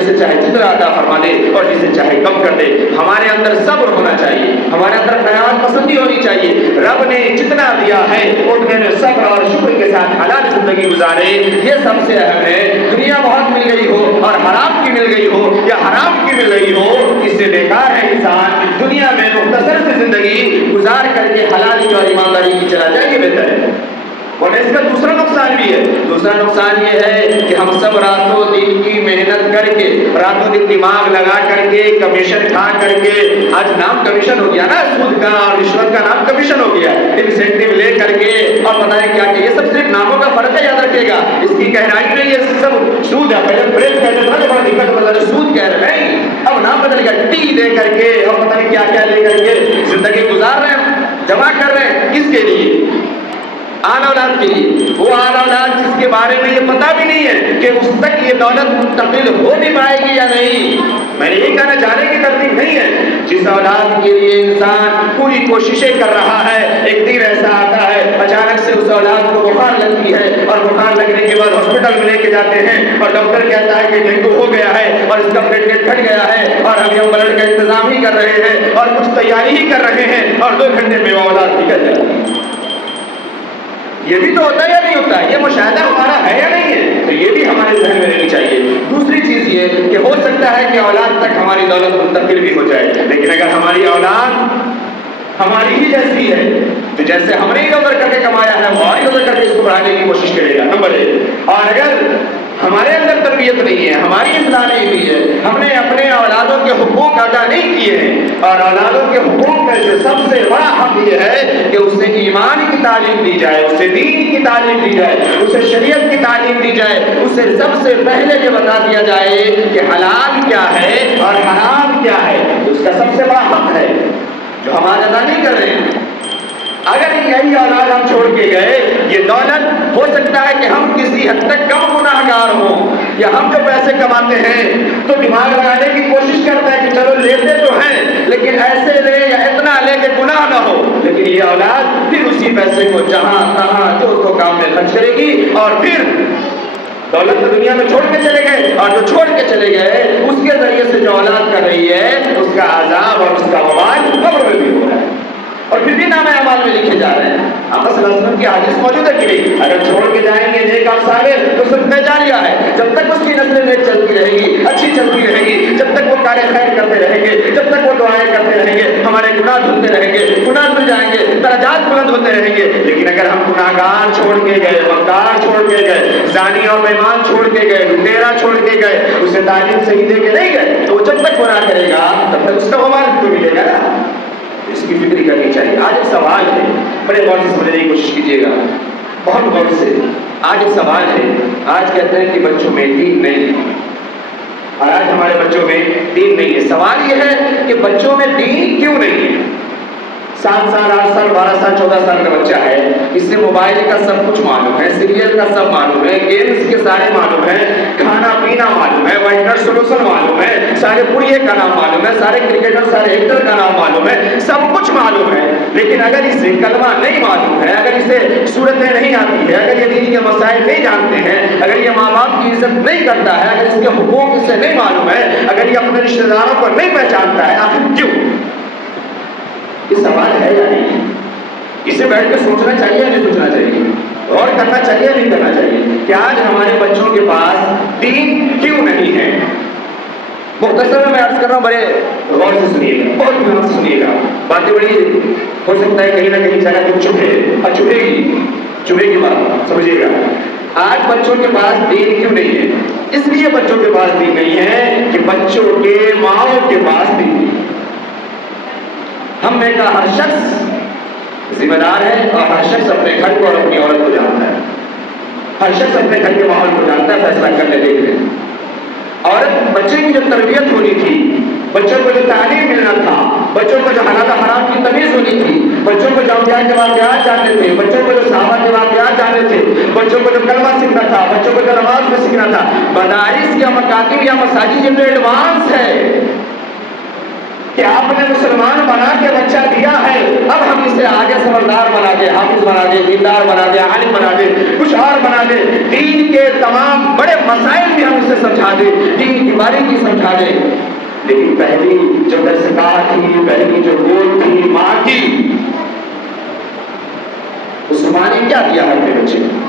جسے چاہے جتنا عطا فرما دے اور جسے چاہے کم کر دے. ہمارے اندر صبر ہونا چاہیے, ہمارے اندر قناعت پسندی ہونی چاہیے. رب نے جتنا دیا ہے اتنے میں صبر اور شکر کے ساتھ حلال زندگی گزارے, یہ سب سے اہم ہے. دنیا بہت مل گئی ہو اور حرام کی مل گئی ہو یا حرام کی مل گئی ہو, اس سے بیکار ہے انسان دنیا میں مختصر سی زندگی گزار کر کے حلالی اور ایمانداری کی چلا جائے, یہ بہتر ہے. اور اس کا دوسرا نقصان بھی ہے. دوسرا نقصان یہ ہے کہ ہم سب راتوں دن کی محنت کر کے, راتوں دن دماغ لگا کر کے, کمیشن کھا کر کے, آج نام کمیشن ہو گیا نا, سود کا اور رشوت کا نام کمیشن ہو گیا, انسینٹیو لے کر کے اور پتہ ہے کیا کہ یہ سب صرف ناموں کا فرق ہے, یاد رکھیے گا. اس کی گہرائی میں یہ سب سود ہے. پہلے بریک کہتے تھے بڑا دقت بدل سود کہہ رہے ہیں, اب نام بدل گیا, ٹی دے کر کے اور پتہ نہیں کیا کیا لے کر کے زندگی گزار رہے ہیں, جمع کر رہے ہیں. کس کے لیے؟ آن اولاد کے لیے. وہ آن اولاد جس کے بارے میں یہ پتہ بھی نہیں ہے کہ اس تک یہ دولت منتقل ہو بھی پائے گی یا نہیں. میں نے یہ کہنا جانے کی ترتیب نہیں ہے. جس اولاد کے لیے انسان پوری کوششیں کر رہا ہے, ایک دن ایسا آتا ہے اچانک سے اس اولاد کو بخار لگتی ہے, اور بخار لگنے کے بعد ہاسپٹل میں لے کے جاتے ہیں اور ڈاکٹر کہتا ہے کہ ڈینگو ہو گیا ہے اور اس کا پلیٹلیٹ گھٹ گیا ہے اور ابھی ہم بلڈ کا انتظام ہی کر رہے ہیں اور کچھ تیاری ہی کر رہے ہیں اور 2 گھنٹے میں وہ اولاد نکل جاتی ہے. یہ بھی تو ہوتا ہے یا نہیں ہوتا ہے؟ یہ مشاہدہ ہمارا ہے یا نہیں ہے؟ تو یہ بھی ہمارے ذہن میں رہنی چاہیے. دوسری چیز یہ کہ ہو سکتا ہے کہ اولاد تک ہماری دولت منتقل بھی ہو جائے, لیکن اگر ہماری اولاد ہماری ہی جیسی ہے تو جیسے ہم نے ادھر کر کے کمایا ہے وہ اور ادھر کر کے اس کو بڑھانے کی کوشش کرے گا, نمبر 1. اور اگر ہمارے اندر تربیت نہیں ہے, ہماری اصلاح نہیں ہوئی ہے, ہم نے اپنے اولادوں کے حقوق ادا نہیں کیے ہیں, اور اولادوں کے حقوق میں سے سب سے بڑا حق یہ ہے کہ اسے ایمان کی تعلیم دی جائے, اسے دین کی تعلیم دی جائے, اسے شریعت کی تعلیم دی جائے, اسے سب سے پہلے یہ بتا دیا جائے کہ حلال کیا ہے اور حرام کیا ہے. اس کا سب سے بڑا حق ہے جو ہم آج ادا نہیں کر رہے ہیں. اگر یہی اولاد ہم چھوڑ کے گئے, یہ دولت ہو سکتا ہے کہ ہم کسی حد تک کم گناہ گار ہوں, یا ہم جو پیسے کماتے ہیں تو دماغ لگانے کی کوشش کرتے ہیں کہ چلو لیتے تو ہیں لیکن ایسے لے یا اتنا لے کے گناہ نہ ہو, لیکن یہ اولاد پھر اسی پیسے کو جہاں تہاں جو کام میں خرچ کرے گی, اور پھر دولت تو دنیا میں چھوڑ کے چلے گئے, اور جو چھوڑ کے چلے گئے اس کے ذریعے سے جو اولاد کر رہی ہے اس کا عذاب اور اس کا وبال قبر میں بھی ہو رہا ہے, اور پھر بھی نام اعمال میں لکھے جا رہے ہیں. آپ صلی اللہ علیہ وسلم کی حدیث موجود ہے کہ اگر چھوڑ کے جائیں گے نیک امثال تو صدقہ جاریہ ہے, جب تک اس کی نسل نیک چلتی رہے گی, اچھی چلتی رہے گی, جب تک وہ کار خیر کرتے رہیں گے, جب تک وہ دعائیں کرتے رہیں گے, ہمارے گناہ دھلتے رہیں گے, گناہ دھل جائیں گے, درجات بلند ہوتے رہیں گے. لیکن اگر ہم گناہگار چھوڑ کے گئے, مکار چھوڑ کے گئے, زانی اور بیمان چھوڑ کے گئے, لٹیرا چھوڑ کے گئے, اسے تعلیم صحیح دے کے نہیں گئے, تو وہ جب تک گناہ کرے گا تب تک اس کا وبال تو ملے گا نا. اس کی فکر کرنی چاہیے. آج ایک سوال ہے, بڑے غور سے سمجھنے کی کوشش کیجیے گا, بہت غور سے. آج ایک سوال ہے, آج کہتے ہیں کہ بچوں میں دین نہیں, اور آج ہمارے بچوں میں دین نہیں ہے. سوال یہ ہے کہ بچوں میں دین کیوں نہیں ہے؟ 7 سال 8 سال 12 سال 14 سال کا بچہ ہے, اس سے موبائل کا سب کچھ معلوم ہے, سیریل کا سب معلوم ہے, گیمز کے سارے معلوم ہے, کھانا پینا معلوم ہے, وائٹنر سولوشن معلوم ہے, سارے پڑیے کا نام معلوم ہے, سارے کرکٹر سارے ایکٹر کا نام معلوم ہے, سب کچھ معلوم ہے. لیکن اگر اسے کلمہ نہیں معلوم ہے, اگر اسے صورتیں نہیں آتی ہے, اگر یہ دین کے مسائل نہیں جانتے ہیں, اگر یہ ماں باپ کی عزت نہیں کرتا ہے, اگر اس کے حقوق اسے نہیں معلوم ہے, اگر یہ اپنے رشتہ داروں کو نہیں پہچانتا ہے, آخر کیوں؟ یہ سوال ہے یا نہیں؟ اسے بیٹھ کے سوچنا چاہیے یا نہیں سوچنا چاہیے, غور کرنا چاہیے یا نہیں کرنا چاہیے کہ آج ہمارے بچوں کے پاس دین کیوں نہیں ہے. مختصر میں عرض کر رہا ہوں, بڑے غور سے سنیے گا, بہت دھیان سے سنیے گا. باتیں بڑی ہو سکتا ہے کہیں نہ کہیں جگہ تو چبھے گی بات, سمجھیے گا. آج بچوں کے پاس دین کیوں نہیں ہے؟ اس لیے بچوں کے پاس دین نہیں ہے کہ بچوں کے ماؤں کے پاس دین نہیں ہے. ہم میں کا ہر شخص ذمہ دار ہے, اور ہر شخص اپنے گھر کو اور اپنی عورت کو جانتا ہے, ہر شخص اپنے گھر کے ماحول کو جانتا ہے, فیصلہ کرنے دیکھ لیں. عورت بچے کی جو تربیت ہونی تھی, بچوں کو جو تعلیم ملنا تھا, بچوں کو جو حلال حرام کی تمیز ہونی تھی, بچوں کو جو انبیاء کے واقعات جاننے تھے, بچوں کو جو صحابہ کے واقعات جاننے تھے, بچوں کو جو کلمہ سیکھنا تھا, بچوں کو جو نماز میں سیکھنا تھا, مدارس یا مکاتب یا مساجد یہ تو ایڈوانس ہے کہ آپ نے مسلمان بنا کے بچہ دیا ہے, اب ہم اسے آگے سمجھدار بنا کے حافظ حافظ بنا دے, دیندار بنا دے, عالم بنا دے, کچھ اور بنا دے, دین کے تمام بڑے مسائل بھی ہم اسے سمجھا دیں, دین کی باریکی سمجھا دیں, لیکن پہلی جو دستگاہ تھی, پہلی جو گود تھی ماں کی, اس ماں نے کیا دیا ہے اپنے بچے کو؟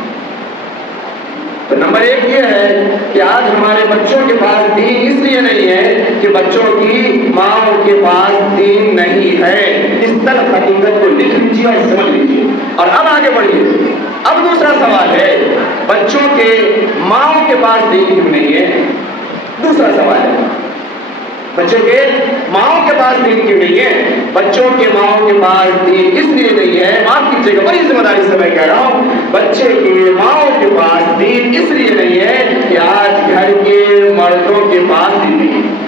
تو نمبر ایک یہ ہے کہ آج ہمارے بچوں کے پاس دین اس لیے نہیں ہے کہ بچوں کی ماں کے پاس دین نہیں ہے. اس تلخ حقیقت کو لکھ لیجیے اور سمجھ لیجیے. اور اب آگے بڑھیے. اب دوسرا سوال ہے, بچوں کے ماں کے پاس دین کیوں نہیں ہے؟ دوسرا سوال ہے, بچوں کے ماں کے پاس دین کیوں نہیں ہے؟ بچوں کے ماں کے پاس دین اس لیے نہیں ہے, معاف کیجیے گا, بڑی ذمہ داری سے میں کہہ رہا ہوں, بچے کے ماں کے پاس دین اس لیے نہیں ہے کہ آج گھر کے مردوں کے پاس دین نہیں ہے.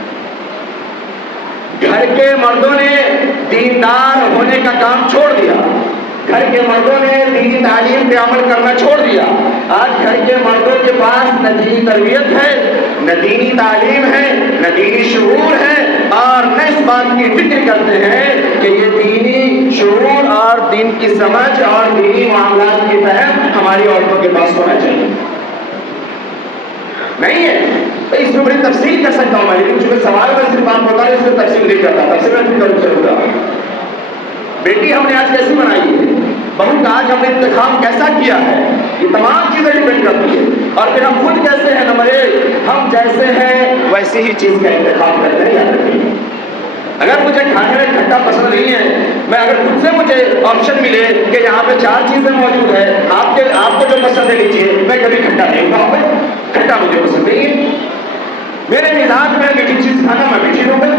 گھر کے مردوں نے دیندار ہونے کا کام چھوڑ دیا, گھر کے مردوں نے دینی تعلیم پہ عمل کرنا چھوڑ دیا. آج گھر کے مردوں کے پاس نہ دینی تربیت ہے, نہ دینی تعلیم ہے, نہ دینی شعور ہے, اور نہ اس بات کی فکر کرتے ہیں کہ یہ دینی شعور اور دین کی سمجھ اور دینی معاملات کی فہم ہماری عورتوں کے پاس ہونا چاہیے. نہیں ہے. اس میں بڑی تفصیل کر سکتا ہوں میں, لیکن چونکہ سوال میں صرف بات ہوتا ہے اس میں تفصیل نہیں کرتا. تفصیل میں فکر کروں گا. بیٹی ہم نے آج کیسی بنائی ہے, بہو کا آج ہم نے انتخاب کیسا کیا ہے, یہ تمام چیزیں ڈپینڈ کرتی ہے. اور پھر ہم خود کیسے ہیں, نمبر ایک ہم جیسے ہیں ویسی ہی چیز کا انتخاب کرتے ہیں. یاد رکھیے, اگر مجھے کھانے میں کھٹا پسند نہیں ہے, میں اگر خود سے مجھے آپشن ملے کہ یہاں پہ 4 چیزیں موجود ہیں, آپ کو جو پسند ہے لیجیے, میں کبھی کھٹا نہیں کھاؤں. کھٹا مجھے پسند نہیں ہے. میرے مزاج میں میٹھی چیز کھانا, میں میٹھی لوں گا.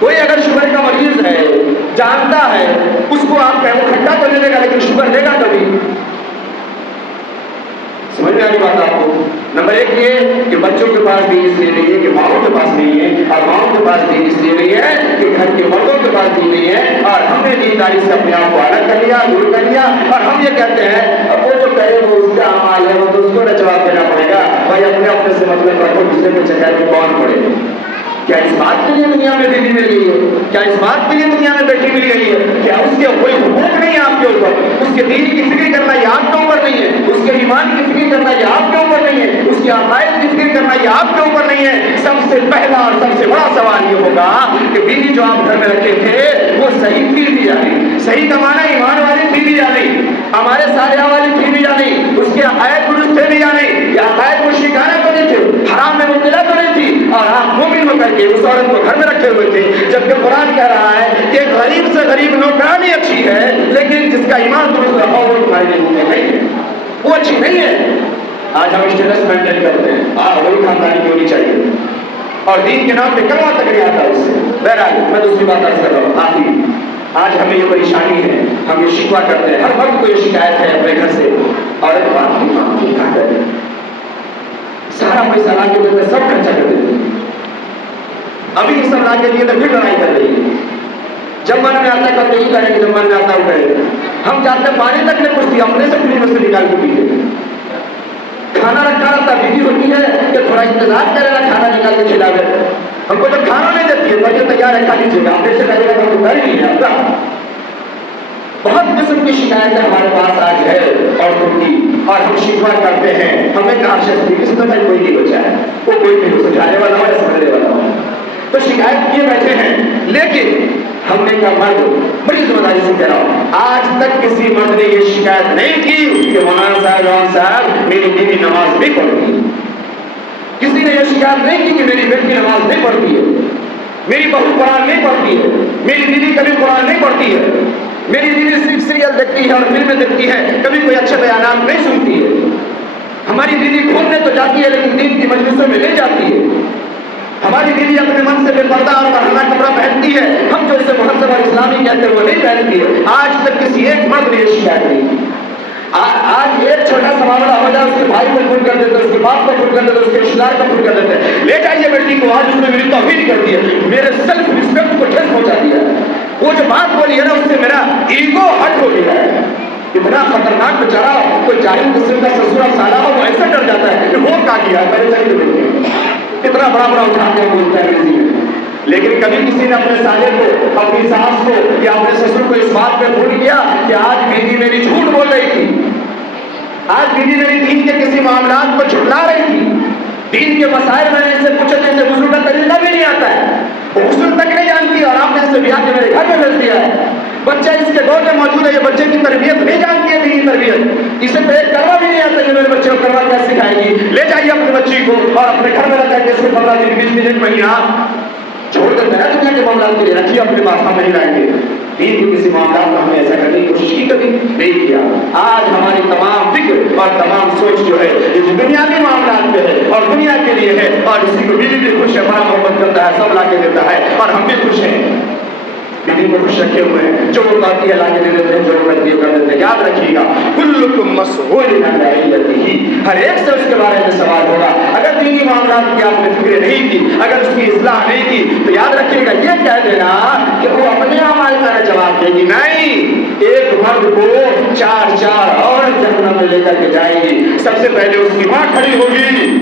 کوئی اگر شوگر کا مریض ہے, جانتا ہے, اس کو آپ کہیں وہ کھٹا تو لے لے گا لیکن شوگر لے گا کبھی. سمجھ میں آ رہی بات آپ کو؟ نمبر ایک یہ کہ بچوں کے پاس دین اس لیے نہیں ہے کہ ماؤں کے پاس نہیں ہے, اور ماؤں کے پاس دین اس لیے نہیں ہے کہ گھر کے مردوں کے پاس دین نہیں ہے, اور ہم نے دینداری سے اپنے آپ کو الگ کر لیا, دور کر لیا, اور ہم یہ کہتے ہیں اب وہ جو کہے وہ اس کا اعمال ہے, وہ تو اس کو نہ جواب دینا پڑے گا. بھائی اپنے سے مطلب رکھو, دوسرے کو چکر میں کون پڑے. کیا اس بات کے لیے دنیا میں بیٹی مل گئی ہے؟ کیا اس بات کے لیے دنیا میں بیٹی مل گئی ہے؟ کیا اس کے کوئی حقوق نہیں ہے آپ کے اوپر؟ اس کے دین کی فکر کرنا یہ آپ کے اوپر نہیں ہے, اس کے ایمان کی فکر کرنا یہ آپ کے اوپر نہیں ہے, اس کے عقائد کی فکر کرنا یہ آپ کے اوپر نہیں ہے. سب سے پہلا اور سب سے بڑا سوال یہ ہوگا کہ بیوی جو آپ گھر میں رکھے تھے وہ صحیح تھی بھی یا نہیں؟ صحیح کمانا ایمان والی تھی بھی یا نہیں؟ ہمارے صالحہ والی تھی بھی یا نہیں؟ اس کے عقائد درست تھے بھی یا نہیں؟ یا عقائد مشرکانہ تو نہیں تھے, حرام میں مبتلا تو نہیں تھی, اور آپ مومن ہو کر کے اس عورت کو گھر میں رکھے ہوئے تھے. جبکہ قرآن کہہ رہا ہے کہ غریب سے غریب نوکرانی اچھی ہے, لیکن جس کا ایمان درست رہا وہ تمہارے لیے ممکن نہیں ہے, وہ اچھی نہیں ہے. آج ہم اسٹیٹس مینٹین کرتے ہیں, وہی خاندانی کی ہونی چاہیے, اور دین کے نام پہ کلمہ تک نہیں آتا اس سے. بہرحال میں دوسری بات عرض کر رہا ہوں. آخری آج ہمیں یہ پریشانی ہے, ہم یہ شکوہ کرتے ہیں, ہر وقت کو یہ شکایت ہے اپنے گھر سے, عورت بات کی کہاں کرے, سارا پیسہ لا کے دیتے, سب خرچہ کر دیتے, ابھی یہ سب لا کے لیے تو پھر لڑائی کر رہی ہے. جب من میں آتا ہے کب یہی کریں گے, جب من میں آتا ہے وہ کریں گے. ہم چاہتے ہیں پانی تک نہیں پوچھتی, اپنے سے فریج میں سے نکال کے پیے. کھانا رکھا رہتا, بیوی ہوتی ہے کہ تھوڑا انتظار کرے گا, کھانا نکال کے کھلاوے. ہم کو جب کھانا نہیں دیتی ہے تو یہ تیار ہے, کھا لیجیے گا, آپ سے کہے گا تو کر ہی نہیں آتا. بہت قسم کی شکایتیں ہمارے پاس آج ہے عورتوں کی, اور ہم شکوہ کرتے ہیں. ہمیں کہا شخص کسی طرح کوئی نہیں بچا ہے, وہ کوئی نہیں سمجھانے والا ہو یا سمجھنے والا ہو, تو شکایت کیے بیٹھے ہیں. لیکن ہم نے کہا مرد, بڑی ذمہ داری سے کہہ رہا ہوں, آج تک کسی مرد نے یہ شکایت نہیں کی کہ مولانا صاحب میری بیوی نماز نہیں پڑھتی. کسی نے یہ شکایت نہیں کی کہ میری بیٹی نماز نہیں پڑھتی ہے, میری بہو قرآن نہیں پڑھتی ہے, میری بیوی کبھی قرآن نہیں پڑھتی ہے, میری بیوی صرف سیریل دیکھتی ہے اور فلمیں دیکھتی ہے, کبھی کوئی اچھے بیانات نہیں سنتی ہے. ہماری بیوی گھومنے تو جاتی ہے لیکن دین کی مجلسوں میں نہیں جاتی ہے. ہماری بیوی اپنے من سے بے پردہ اور برہنہ کپڑا پہنتی ہے, ہم جو اسے مہذب اور اسلامی کہتے ہیں وہ نہیں پہنتی ہے. آج تک کسی ایک مرد نے یہ شکایت نہیں کی. آج ایک چھوٹا سا معاملہ ہو جائے, اس کے بھائی کو فون کر دیتے, اس کے باپ کو فون کر دیتے, اس کے رشتے دار کو فون کر دیتے, لے جائیے بیٹی کو, آج اس نے میری توہین کر دی ہے, میرے سیلف ریسپیکٹ کو ٹھیس پہنچا دیا ہے. وہ جو بات بولی ہے نا, اس سے میرا ایگو ہٹ ہو گیا ہے. اتنا خطرناک بیچارہ, کوئی جاہل قسم کا سسرا سالہ ہو, وہ ایسے ڈر جاتا ہے کہ وہ کہا گیا ہے, پہلے چاہیے دیکھیں کتنا بڑا بڑا اٹھا کے بولتا ہے انگریزی میں. لیکن کبھی کسی نے اپنے سالے کو, اپنی ساس کو یا اپنے سسر کو اس بات پہ بھول گیا کہ آج بیوی میری جھوٹ بول رہی تھی، آج بیوی میری دین کے کسی معاملات کو جھٹلا رہی تھی، دین کے مسائل میں نے اس سے پوچھے تھے، اسے غسل کا طریقہ بھی نہیں آتا ہے، وہ غسل تک نہیں جانتی اور آپ نے اسے بیاہ کے میرے گھر میں بھیج دیا ہے، بچہ اس کے گود میں موجود ہے، یہ بچے کی تربیت نہیں جانتی ہے، دینی تربیت، اسے تو ایک کروا بھی نہیں آتا کہ میرے بچے کو کروا کیا سکھائے گی، لے جائیے اپنی بچی کو اور اپنے گھر میں رکھا کے اس کو 15 دن 20 دن 1 مہینہ چھوڑ دیتے ہیں دنیا کے معاملات کے لیے، رکھیے اپنے پاس، ہم نہیں لائیں گے دین کے کسی معاملات میں ہم نے ایسا کرنے کی کوشش کی کبھی نہیں کیا۔ آج ہماری تمام فکر اور تمام سوچ جو ہے یہ جو دنیاوی معاملات پہ ہے اور دنیا کے لیے ہے، اور اسی کو بیوی بھی خوش ہے، بڑا محبت کرتا ہے، سب لا کے دیتا ہے اور ہم بھی خوش ہیں، بیوی کو خوش رکھے ہوئے ہیں، جو وہ کہتی ہے لا کے دے دیتے ہیں، جو وہ کہتی ہے کر دیتے ہیں۔ یاد رکھیے گا کلکم مسئول عن رعیتہ، ہر ایک سے اس کے بارے میں سوال ہوگا۔ اگر دینی معاملات کی آپ نے فکر نہیں کی، اگر اس کی اصلاح نہیں کی، تو یاد رکھیے گا یہ کہہ دینا کہ وہ اپنے اعمال کا جواب دے گی، نہیں، ایک مرد کو 4 عورت جہنم میں لے کر کے جائے گی، سب سے پہلے اس کی ماں کھڑی ہوگی،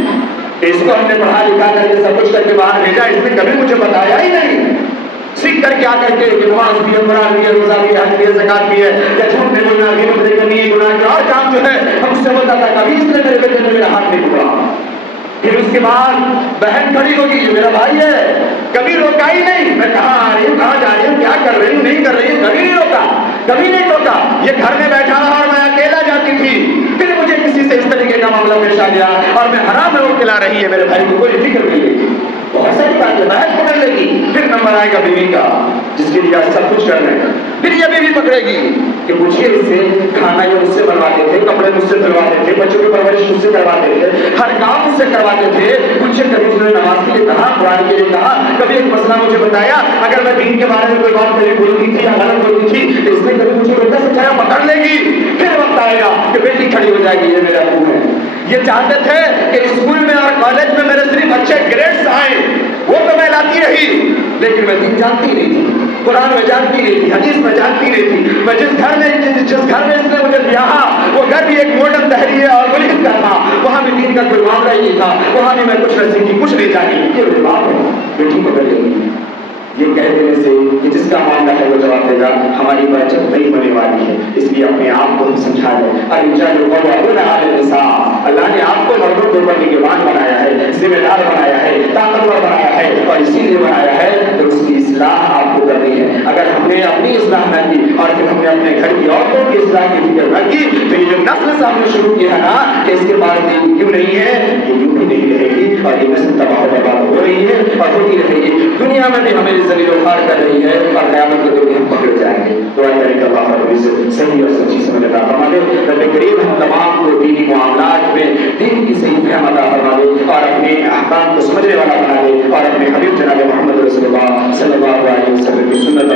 اس کو ہم نے پڑھا لکھا کر کے سب کچھ کر کے باہر بھیجا، اس نے کبھی مجھے بتایا ہی نہیں، سیکھ کر کے آ کر کے نماز بھی ہے، قرآن بھی ہے، روزہ بھی ہے، حج بھی ہے، زکات بھی ہے، یا جھوٹ نہیں بولنا، غیبت نہیں کرنی، گناہ کا اور کام جو ہے ہم اس سے بولتا تھا، کبھی اس نے میرے بیٹے نے میرا ہاتھ نہیں پکڑا۔ پھر اس کے بعد بہن کھڑی ہوگی، یہ میرا بھائی ہے، کبھی روکا ہی نہیں، میں کہاں آ رہی ہوں، کہاں جا رہی ہوں، کیا کر رہی ہوں، نہیں کر رہی ہوں، کبھی نہیں روکا، کبھی نہیں ٹوکا، یہ گھر میں بیٹھا رہا اور میں اکیلا جاتی تھی، پھر مجھے کسی سے اس طریقے کا معاملہ پیش آ گیا اور میں حرام میں وہ کھلا رہی ہے، میرے بھائی کو کوئی فکر نہیں ہے، بہت ساری باتیں بحث پکڑ لے گی، پھر نمبر آئے گا بیوی کا جس کے لیے سب کچھ کر رہے ہیں، پھر یہ بیوی پکڑے گی کہ پوچھیے اس سے کھانا یہ مجھ سے بنواتے تھے، کپڑے مجھ سے دلواتے تھے، بچوں کی پرورش مجھ سے کرواتے تھے، ہر کام مجھ سے کرواتے تھے، پوچھے کبھی اس نے نماز کے لیے کہا، قرآن کے لیے کہا، کبھی ایک مسئلہ مجھے بتایا، اگر میں دین کے بارے میں کوئی بات کبھی بولتی تھی یا غلط بولتی تھی تو اس نے کبھی مجھے روکا سمجھایا، پکڑ لے گی، پھر وقت آئے گا کہ بیٹی کھڑی ہو جائے گی، یہ میرا ابو ہے۔ یہ چاہتے تھے کہ اسکول میں اور کالج میں میرے صرف اچھے گریڈز آئیں، وہ تو میں لاتی رہی، لیکن میں دین جانتی نہیں تھی، قرآن میں جانتی نہیں تھی، حدیث میں جانتی نہیں تھی، میں جس گھر میں اس نے مجھے بیاہا وہ گھر بھی ایک ماڈرن تحریر اور ملحد کا تھا، وہاں بھی دین کا کوئی معاملہ ہی نہیں تھا، وہاں بھی میں کچھ نہ سیکھی، کچھ نہیں جانی، یہ میری بات ہے، بیٹی پکڑ لے گی۔ یہ کہہ دینے سے کہ جس کا معاملہ ہے وہ جواب دے گا، ہماری بچت نہیں ہونے والی ہے، اس لیے اپنے آپ کو ہم سمجھا دیں۔ الرجال قوامون علی النساء، اللہ نے آپ کو مردوں کے اوپر نگہبان بنایا ہے، ذمہ دار بنایا ہے، طاقتور بنایا ہے، اور اسی لیے بنایا ہے کہ اس کی اصلاح آپ کو کرنی ہے۔ اگر ہم نے اپنی اصلاح نہ کی اور پھر ہم نے اپنے گھر کی عورتوں کی اصلاح کی فکر نہ کی تو یہ جو نسل سے ہم نے شروع کیا ہے نا کہ اس کے پاس دین کیوں نہیں ہے، یہ یوں ہی نہیں رہے گی اور یہ نسل تباہ و برباد ہو رہی ہے اور ہوتی رہے گی، دنیا میں بھی ہمیں زمین و خار کر رہی ہے اور قیامت کے دن ہم پکڑ جائیں گے۔ دعا کریں کہ اللہ رب العزت صحیح اور سچی سمجھ عطا فرما دے، رب کریم ہم تمام کو دینی معاملات میں دین کی صحیح فہم عطا فرما دے اور اپنے احکام کو سمجھنے والا بنا دے اور اپنے حبیب جناب محمد رسول اللہ صلی اللہ علیہ وسلم کی سنت